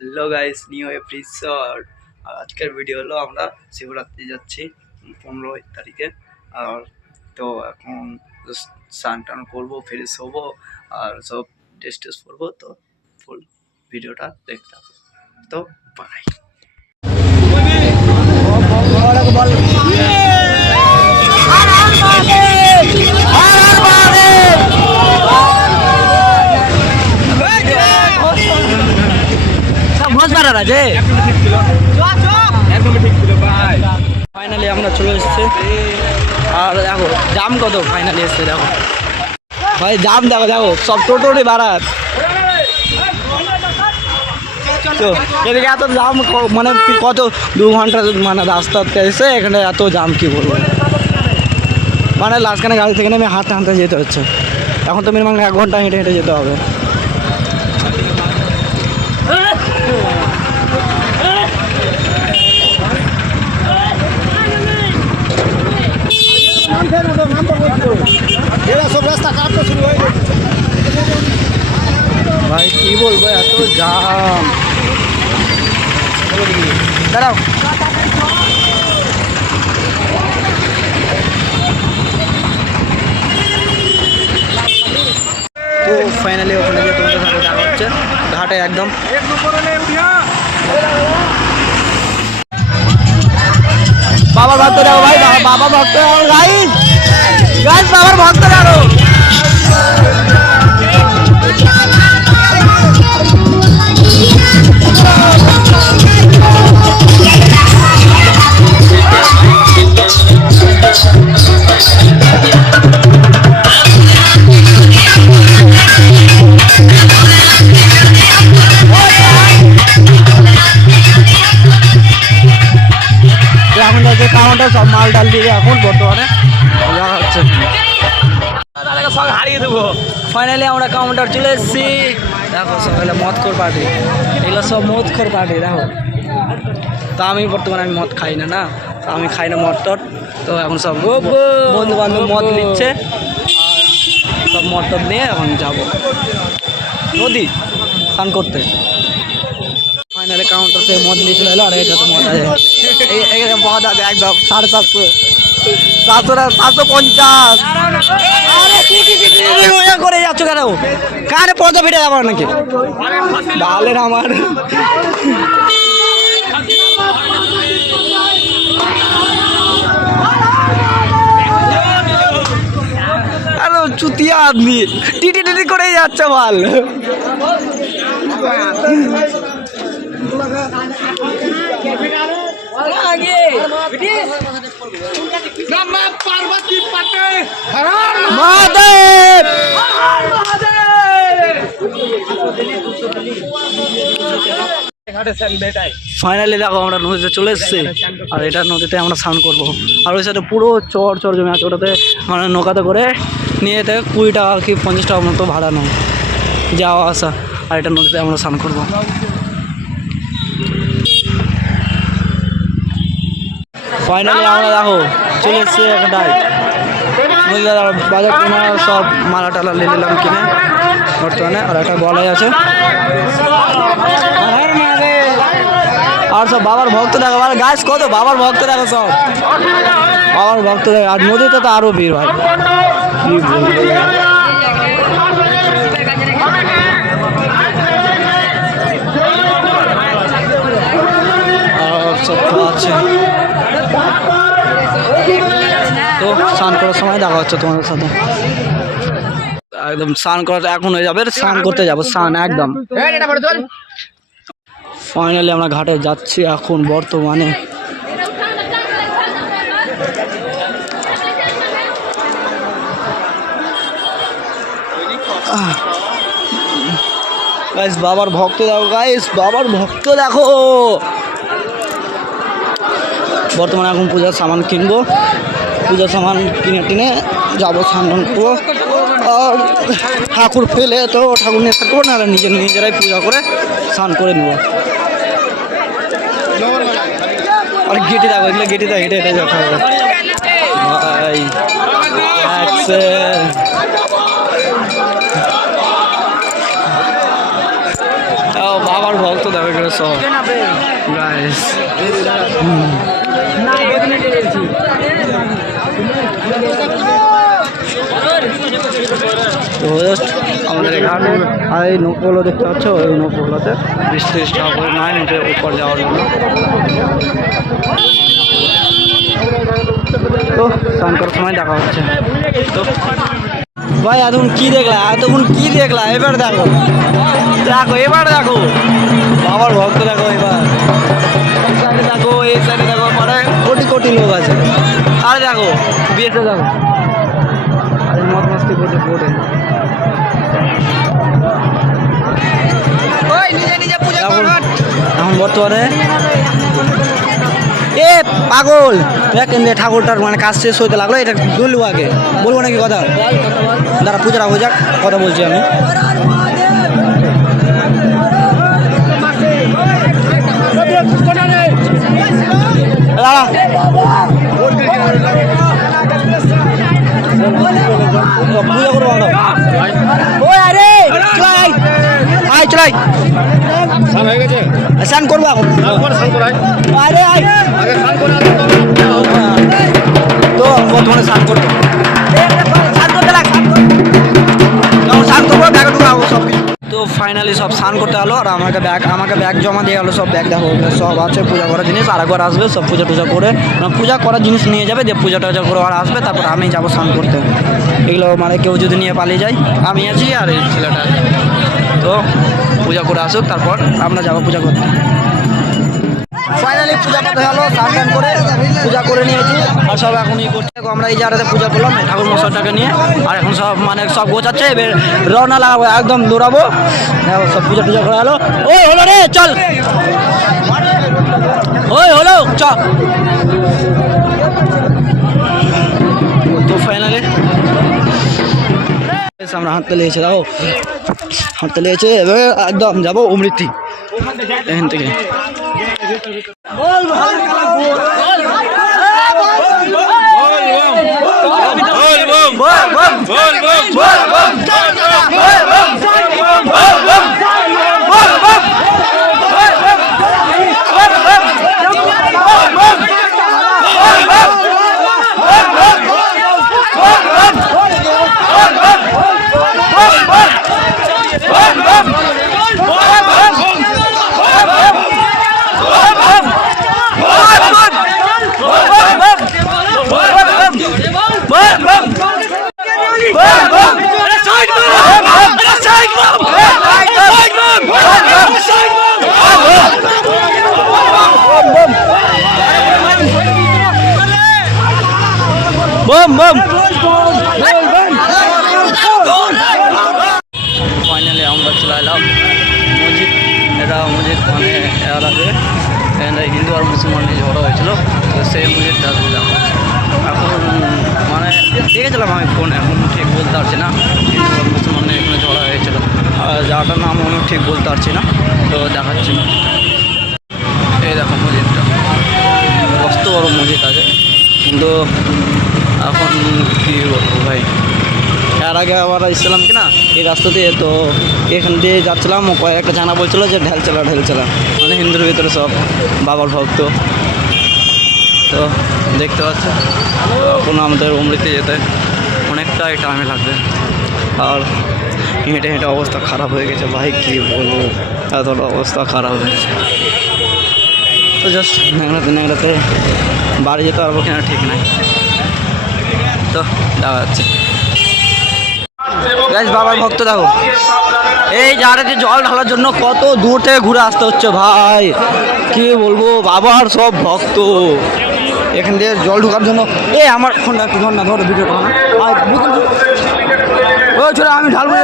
Hello guys, new episode. আর আজকের video হলো আমরা শিবরাত্রি যাচ্ছি 15 তারিখে। আর তো এখন স্নান টান করবো, ফ্রেশ হবো আর সব ড্রেস টেস করবো। তো ফুল ভিডিওটা দেখতে হবে, তো বাই। ফাইনালি আমরা চলে এসেছি। আর দেখো জাম কত, ফাইনালি এসছে দেখো ভাই, জাম দেখো দেখো, সব টোটোটি বাড়ার। তো এদিকে এত জাম, মানে কত 2 ঘন্টা মানে রাস্তাতে এসে এখানে এত জাম, কি বলবো। মানে লাস্টখানে গাড়ি থেকে নেমে হাঁটতে হাঁটতে যেতে হচ্ছে। এখন তো মিনিমাম 1 ঘন্টা হেঁটে হেঁটে যেতে হবে। ভাই কি বলবো, এত জাম। দাঁড়াও, তো ফাইনালি ওখানে যে তোমাদের সাথে দেখা হচ্ছে ঘাটে একদম। বাবার ভক্ত দেখো ভাই, বাবা ভক্ত গাইস গাইস, বাবার ভক্ত দেখো। এখন যাচ্ছে কাউন্টার, সব মাল ডাল দিয়ে এখন বর্তমানে দেখা হচ্ছে। হারিয়ে দেবো। ফাইনালি আমরা কাউন্টার চলে এসেছি। দেখো সব এগুলো মদখোর পার্টি, এগুলো সব মদখোর পার্টি দেখো। তা আমি বর্তমানে আমি মদ খাই না, তো আমি খাই না মদ টদ। তো এখন সব বন্ধু বান্ধব মদ নিচ্ছে, আর সব মদ টদ নিয়ে এখন যাবো নদী স্নান করতে। ফাইনালি কাউন্টার থেকে মদ নিয়ে চলে এলো। আর এটা তো মদ আছে, এখানে মদ আছে একদম 750, 750। করে যাচ্ছ কেন? কারে পর্দা ফিরে যাবার নাকি ডালের আমার। আরে চুতিয়া আদমি টিটি টিটি করে যাচ্ছে মাল। ফাইনালি দেখো আমরা নদীতে চলে এসেছি। আর এটা নদীতে আমরা স্নান করবো। আর ওই সাথে পুরো চর চর জমে আছে, ওটাতে মানে নৌকাতে করে নিয়ে যেতে 20 টাকা কি 50 টাকা মতো ভাড়া নেয় যাওয়া আসা। আর এটা নদীতে আমরা স্নান করবো। ফাইনালি আমরা দেখো চলে এসেছি একটাই নদীতে। বাজার কিনা সব মালা টালা নিয়ে নিলাম কিনে বর্তমানে। আর একটা গলায় আছে। আর সব বাবার ভক্ত দেখো, গাছ কত বাবার ভক্ত দেখো, সব বাবার ভক্ত দেখো। আর নদীতে তো আরো ভিড় ভাই, কি বলবো। আর সব আছে। তো স্নান করার সময় দেখা হচ্ছে তোমাদের সাথে। একদম স্নান করাটা এখন হয়ে যাবে, স্নান করতে যাবো স্নান একদম। ফাইনালি আমরা ঘাটে যাচ্ছি এখন বর্তমানে। গাইস বাবার ভক্ত দেখো, গাইস বাবার ভক্ত দেখো। বর্তমানে এখন পূজার সামান কিনবো, পূজার সামান কিনে টিনে যাবো, স্নান টান করবো। আর ঠাকুর ফেলে তো ঠাকুর নিয়ে থাকবো না, নিজেরাই পূজা করে স্নান করে নেবো। আর গেটে দেখো, এগুলো গেটে দেখো, হেঁটে হেঁটে দেখা হবে ভাই। বাবার ভক্ত দেখো। পরিবারের সহ গাইস। তো জাস্ট আমাদের এখানে আর এই নৌকোগুলো দেখতে পাচ্ছ, এই নৌকোগুলোতে 20-30 টাকা করে নাই নিচে উপর যাওয়ার জন্য। তো স্নান করার সময় দেখা হচ্ছে। তো ভাই এতক্ষণ কি দেখলা, এবার দেখো বাবার ভক্ত দেখো। এবার এই সাইডে দেখো মানে কোটি কোটি লোক আছে। আর দেখো বিয়েতে দেখো, আর মত মস্তি করতে পড়ে। এখন বর্তমানে এ পাগল ঠাকুরটার মানে কাজ শেষ হতে লাগলো। এটা বলবো আগে, বলবো নাকি কথা? দাঁড়া পুজো রাখো যাক, কথা বলছি আমি। পুজো করবো চলাই স্নান করবো এখন। তো বর্তমানে স্নান করবো, তো ফাইনালি সব স্নান করতে হলো। আর আমাকে ব্যাগ জমা দিয়ে গেলো, সব ব্যাগ দেখো সব আছে পূজা করার জিনিস। আর একবার আসবে সব পূজা টুজা করে, পূজা করার জিনিস নিয়ে যাবে, দিয়ে পূজা টুজা করে আর আসবে। তারপর আমি যাবো স্নান করতে। এগুলো মানে কেউ যদি নিয়ে পালিয়ে যায়, আমি আছি আর এই ছেলেটা। তো পূজা করে আসুক, তারপর আমরা যাবো পূজা করতে। ফাইনালি পূজা করতে হলো, স্নান করে পূজা করে নিয়েছি। আর সব এখনই করতে আমরা এই জায়গাতে পূজা করলাম ঠাকুর মশাইটাকে নিয়ে। আর এখন সব মানে সব গোছাচ্ছে, এবার রওনা লাগাবো, একদম দৌড়াবো। দেখো সব পূজা টুজা করে হলো। ওই হলো রে, চল ওই হলো চল। তো ফাইনালি আমরা হাঁটতে লেগেছে, দেখো হাঁটতে লেগেছে। এবার একদম যাবো অমৃতি এখান থেকে। ফাইনালি আমরা চলে এলাম মসজিদ। এটা মসজিদ মানে এর আগে হিন্দু আর মুসলমান নিয়ে ঝড়া হয়েছিল, তো সেই মসজিদটা দিলাম। এখন মানে দেখেছিলাম আমি ফোনে, এখন ঠিক বলতে পারছি না। হিন্দু আর মুসলমান নিয়ে এখানে ঝড়া হয়েছিল, আর যাটার নাম আমি ঠিক বলতে পারছি না, তো দেখাচ্ছি না। এই দেখো মসজিদটা, মস্ত বড় মসজিদ আছে, কিন্তু এখন কী বলবো ভাই। এর আগে আবার এসেছিলাম কি না এই রাস্তা দিয়ে, তো এখান দিয়ে যাচ্ছিলাম, কয়েকটা জানা বলছিলো যে ঢেল চালা মানে হিন্দুর ভিতরে সব বাবার ভক্ত। তো দেখতে পাচ্ছি এখন আমাদের অমৃতে যেতে অনেকটাই টাইমে লাগবে। আর হেঁটে হেঁটে অবস্থা খারাপ হয়ে গেছে ভাই, কী বলবো, এতটা অবস্থা খারাপ হয়ে গেছে। তো জাস্ট ন্যাংরাতে বাড়ি যেতে পারবো কিনা ঠিক নাই। তো দেখা যাচ্ছে গাইস, বাবার ভক্ত দেখো এই জায়গাতে জল ঢালার জন্য কত দূর থেকে ঘুরে আসতে হচ্ছে ভাই, কি বলবো। বাবার সব ভক্ত এখান দিয়ে জল ঢোকার জন্য। আমার ফোনটা একটু ধর না, ধরো ভিডিওটা না। ওই ছোট আমি ঢালবো,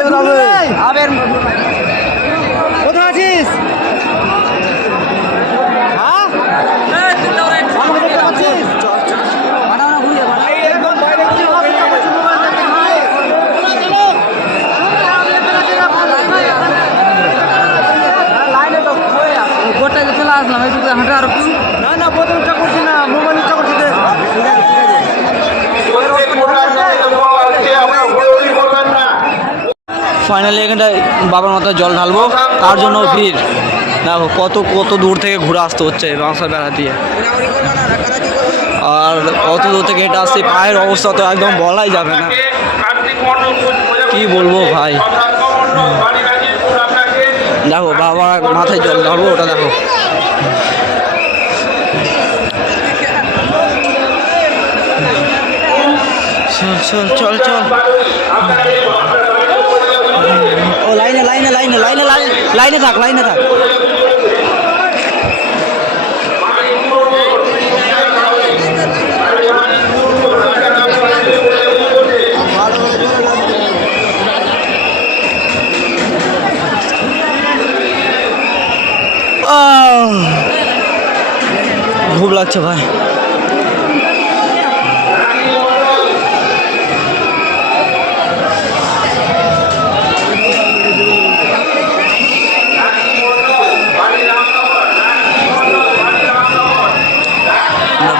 কোথায় আছিস? চলে আসলাম এই হাঁটা আর না প্রথম ইচ্ছা করছি না, মোবাইল ইচ্ছা করছি। ফাইনালি এখানটায় বাবার মাথায় জল ঢালবো, তার জন্য ভিড়। দেখো কত কত দূর থেকে ঘুরে আসতে হচ্ছে বাঁশা বেড়া দিয়ে, আর কত দূর থেকে এটা আসছে, পায়ের অবস্থা তো একদম বলাই যাবে না, কি বলবো ভাই। দেখো বাবা মাথায় জল ঢালবো, ওটা দেখো। চল চল চল চল, ও লাইনে লাইনে লাইনে লাইনে লাইনে থাক, লাইনে থাক। ঘুম লাগছে ভাই।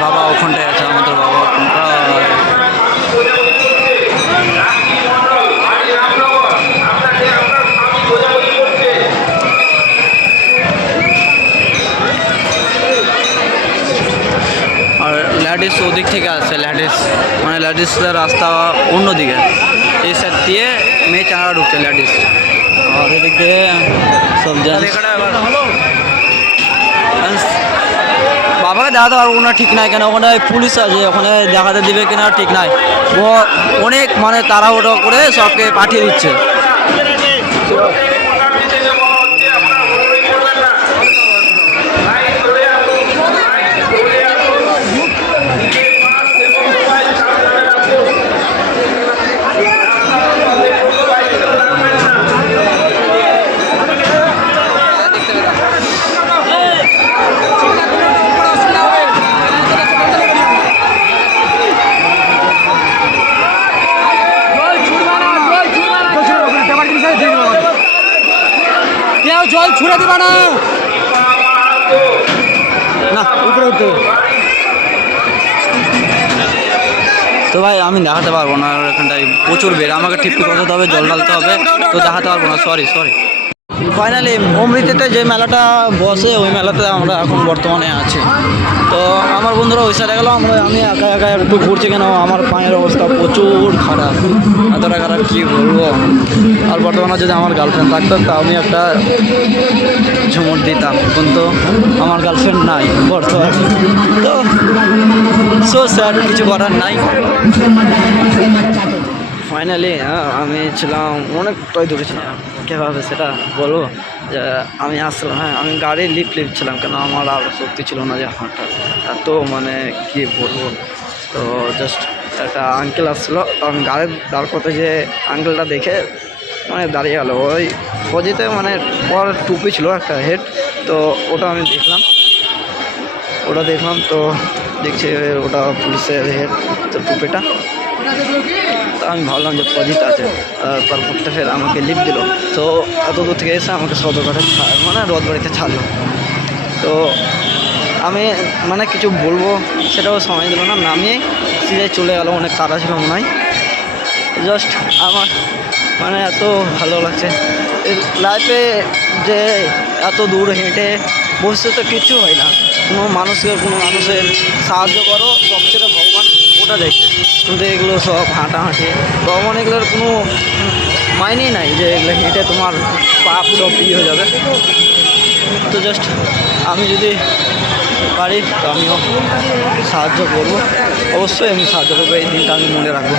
বাবা ওখানটায় আছে, আমাদের বাবা ওখানটা। আর ল্যাডিস ওদিক থেকে আসছে, ল্যাডিস মানে ল্যাডিসের রাস্তা অন্যদিকে, এই সাইড দিয়ে মেয়ে চাঁড়া ঢুকছে ল্যাডিস, আর এদিক দিয়ে সব বাবাকে দেখাতে পারবো না, ঠিক নাই কেন ওখানে পুলিশ আছে, ওখানে দেখাতে দিবে কিনা ঠিক নাই, ও অনেক মানে তাড়াহুড়ো করে সবকে পাঠিয়ে দিচ্ছে। জল ছুড়ে দিবা না, না উপরে উঠতে। তো ভাই আমি দেখাতে পারবো না, এখানটায় প্রচুর বেড়, আমাকে ঠিক করতে হবে, জল ঢালতে হবে, তো দেখাতে পারবো না, সরি সরি। ফাইনালি অমৃতিতে যে মেলাটা বসে ওই মেলাতে আমরা এখন বর্তমানে আছি। তো আমার বন্ধুরা ওই সাইডে গেলো, আমি একা একা একটু ঘুরছি, কেন আমার পায়ের অবস্থা প্রচুর খারাপ, এতটা খারাপ কী বলবো। আর বর্তমানে যদি আমার গার্লফ্রেন্ড থাকতো তা আমি একটা ঝুমুর দিতাম, কিন্তু আমার গার্লফ্রেন্ড নাই বর্তমানে, তো সো স্যাড, কিছু করার নাই। ফাইনালি আমি ছিলাম অনেকটাই দূরে ছিলাম, কীভাবে সেটা বলবো, যে আমি আসলাম, হ্যাঁ আমি গাড়ির লিফ্ট ছিলাম, কেন আমার আর শক্তি ছিল না যে হাঁটা, এত মানে কী বলবো। তো জাস্ট একটা আঙ্কেল আসছিলো, তো আমি গাড়ির দাঁড় করতে যে আঙ্কেলটা দেখে মানে দাঁড়িয়ে গেলো, ওই ফজিতে মানে ওর টুপি ছিল একটা হেড, তো ওটা আমি দেখলাম, তো দেখছি ওটা পুলিশের হেড, তো টুপিটা, তো আমি ভাবলাম যে ফজিত আছে, তারপরটা ফের আমাকে লিফট দিল, তো এত দূর থেকে এসে আমাকে সদরঘাটে মানে রথবাড়িতে ছাড়লো। তো আমি মানে কিছু বলবো সেটাও সময় দিল না, নামিয়ে সিধে চলে গেলো, অনেক তাড়া ছিল মনে হয়। জাস্ট আমার মানে এত ভালো লাগছে লাইফে, যে এত দূর হেঁটে বসে তো কিছু হয় না, কোনো মানুষের সাহায্য করো, সবচেয়ে ভগবান ওটা দেখছে, কিন্তু এগুলো সব হাঁটাহাঁটি ভগবান, এগুলোর কোনো মাইনেই নাই যে এগুলো হেঁটে তোমার পাপ সব হয়ে যাবে। তো জাস্ট আমি যদি পারি তো আমিও সাহায্য করবো, অবশ্যই আমি সাহায্য করবো, এই দিনটা আমি মনে রাখবো।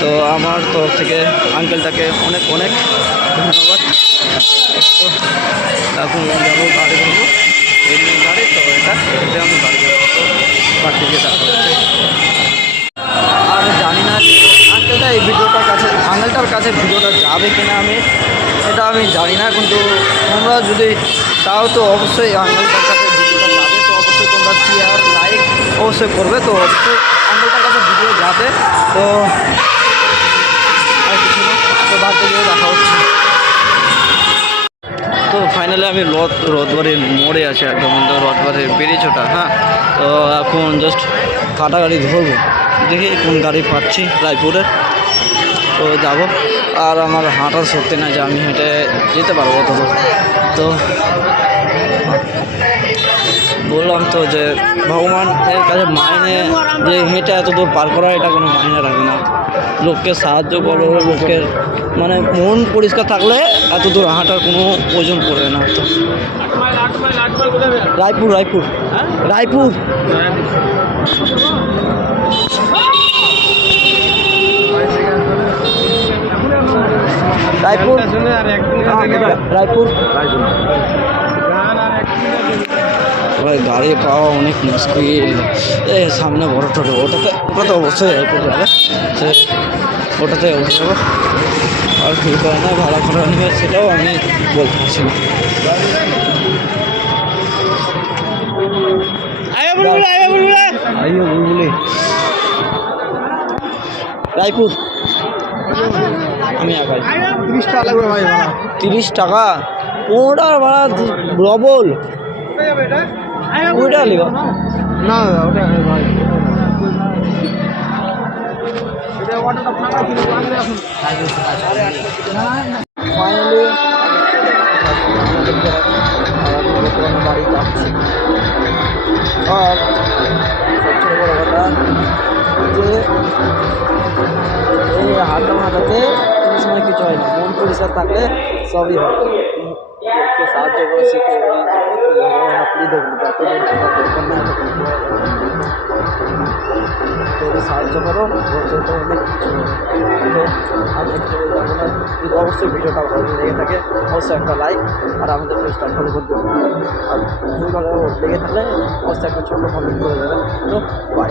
তো আমার তরফ থেকে আঙ্কেলটাকে অনেক অনেক ধন্যবাদ। তো এখন যাবো গাড়ি ধরবো, এই গাড়ি, তো এটা আমি গাড়ি ধরবো, তো বাড়িতে যেতে হবে। আর জানি না আঙ্কেলটা এই আঙ্কেলটার কাছে ভিডিওটা যাবে কিনা, এটা আমি জানি না, কিন্তু তোমরা যদি চাও তো অবশ্যই আঙ্কেলটার কাছে ভিডিওটা যাবে, তো অবশ্যই তোমরা শেয়ার লাইক অবশ্যই করবে, তো অবশ্যই আঙ্কেলটার কাছে ভিডিও যাবে। তো আর কিছু না, তো বাড়িতে গিয়ে দেখা হচ্ছে। তো ফাইনালি আমি রথবাড়ির মোড়ে আছি, একদম রথবাড়ির ব্রিজটা, হ্যাঁ। তো এখন জাস্ট কাটা গাড়ি ধরবো, দেখি কোন গাড়ি পাচ্ছি রায়পুরের, তো যাব। আর আমার হাঁটার শক্তি না যে আমি হেঁটে যেতে পারবো অত, তো বললাম তো যে ভগবান এর কাছে মাইনে যে হেঁটে এত দূর পার করা এটা কোনো মাইনে রাখে না। লোককে সাহায্য করো, লোকের মানে মন পরিষ্কার থাকলে এত দূর হাঁটার কোনো প্রয়োজন পড়বে না। তো রায়পুর রায়পুর রায়পুর রায়পুর রায়পুর ভাই গাড়ি পাওয়া অনেক মুশকিল। এই সামনে বড় টোটো, ওটাতে অবশ্যই রায়পুর যাবে, ওটাতে উঠে যাবো। আর কী কারণে ভাড়া করে নেবে সেটাও আমি বলতে পারছি না। বুলবুলি রায়পুর আমি একাই 30 টাকা লাগবে ভাই। 30 টাকা 15 টাকার ভাড়া ডবল। ওইটা লিখো না ওটা ভাই ফাইনালি বাড়ি যাচ্ছি। আর সবচেয়ে বড় কথা যে এই হাঁটাতে কোনো সময় কিছু হয় না, মন পরিষ্কার থাকলে সবই হয়। লোককে সাহায্য করে শিখে ভগবান আপনি দেখবেন যত দূর থাকার দরকার না যদি সাহায্য করো বলছে তো অনেক কিছু হবে। তো আমি একটু যাবো না, যদি অবশ্যই ভিডিওটা ভালো লেগে থাকে অবশ্যই একটা লাইক আর আমাদের পেজটা ফলো করে দেবেন। আর যদি ভালো লেগে থাকলে অবশ্যই একটা ছোট্ট কমেন্ট করে দেবেন। তো বাই।